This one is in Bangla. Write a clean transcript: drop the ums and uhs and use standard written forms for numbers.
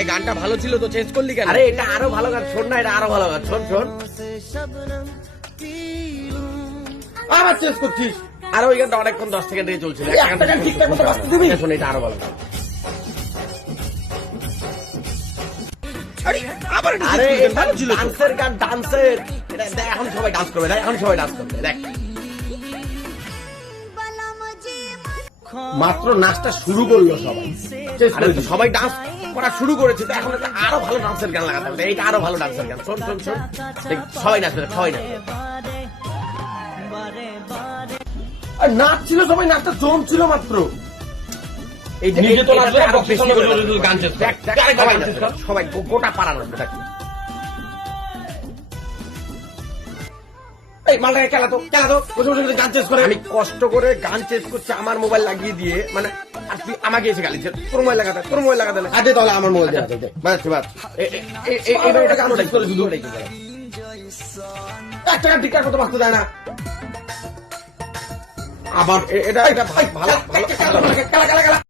আরে গানটা ভালো ছিল তো চেঞ্জ করলি কেন? আরে এটা আরো ভালো গান, শোন না, এটা আরো ভালো গান, শোন শোন। আবার চেঞ্জ করছিস? আর ওই গানটা অনেকক্ষণ 10 সেকেন্ড থেকে চলছিল। এই একটা গান ঠিকঠাক মতো বাজতে দিবি? শোন, এটা আরো ভালো গান। আবার আরে এটা ভালো ছিল তো। ডান্সের গান, ডান্সের। এটা দেখ, এখন সবাই ডান্স করবে, দেখ এখন সবাই ডান্স করবে, দেখ। মাত্র নাচটা শুরু করলো সবাই, চেঞ্জ আরে করে তো দিস। সবাই ডান্স করা শুরু করেছে, তো এখন একটা আরো ভালো ডান্সের গান লাগাতে হবে। এইটা আরো ভালো ডান্সের গান, শোন শোন শোন। দেখ, সবাই নাচবে, সবাই নাচবে। আর নাচ ছিল, সবাই নাচটা জমছিল মাত্র। এই যে নিজে তো এটাতে নাচবে, আরো বক্সের বেশি সঙ্গে করে বলে দিল নাচবে। গান চেঞ্জ কর। দেখ, দেখ, আরেক সবাই গান নাচবে, চেঞ্জ কর। সবাই গোটা পাড়া নাচবে, দেখ। এই মালটাকে খেলা তো, খেলা তো, বসে বসে বসে গান চেঞ্জ করে। আমি কষ্ট করে গান চেঞ্জ করছি, আমার মোবাইল লাগিয়ে দিয়ে, মানে আর তুই আমাকে এসে গালি দিচ্ছিস, তোর মোবাইল লাগাতে, তোর মোবাইল লাগাতে না। আদে তাহলে আমার মোবাইল দিয়ে দে। বাস বাস, এবার এটা গান চেঞ্জ করে শুধু একটা গান ঠিকঠাক মতো বাঁচতে দেয় না। আবার এটা ভালো ভালো খেলা খেলা খেলা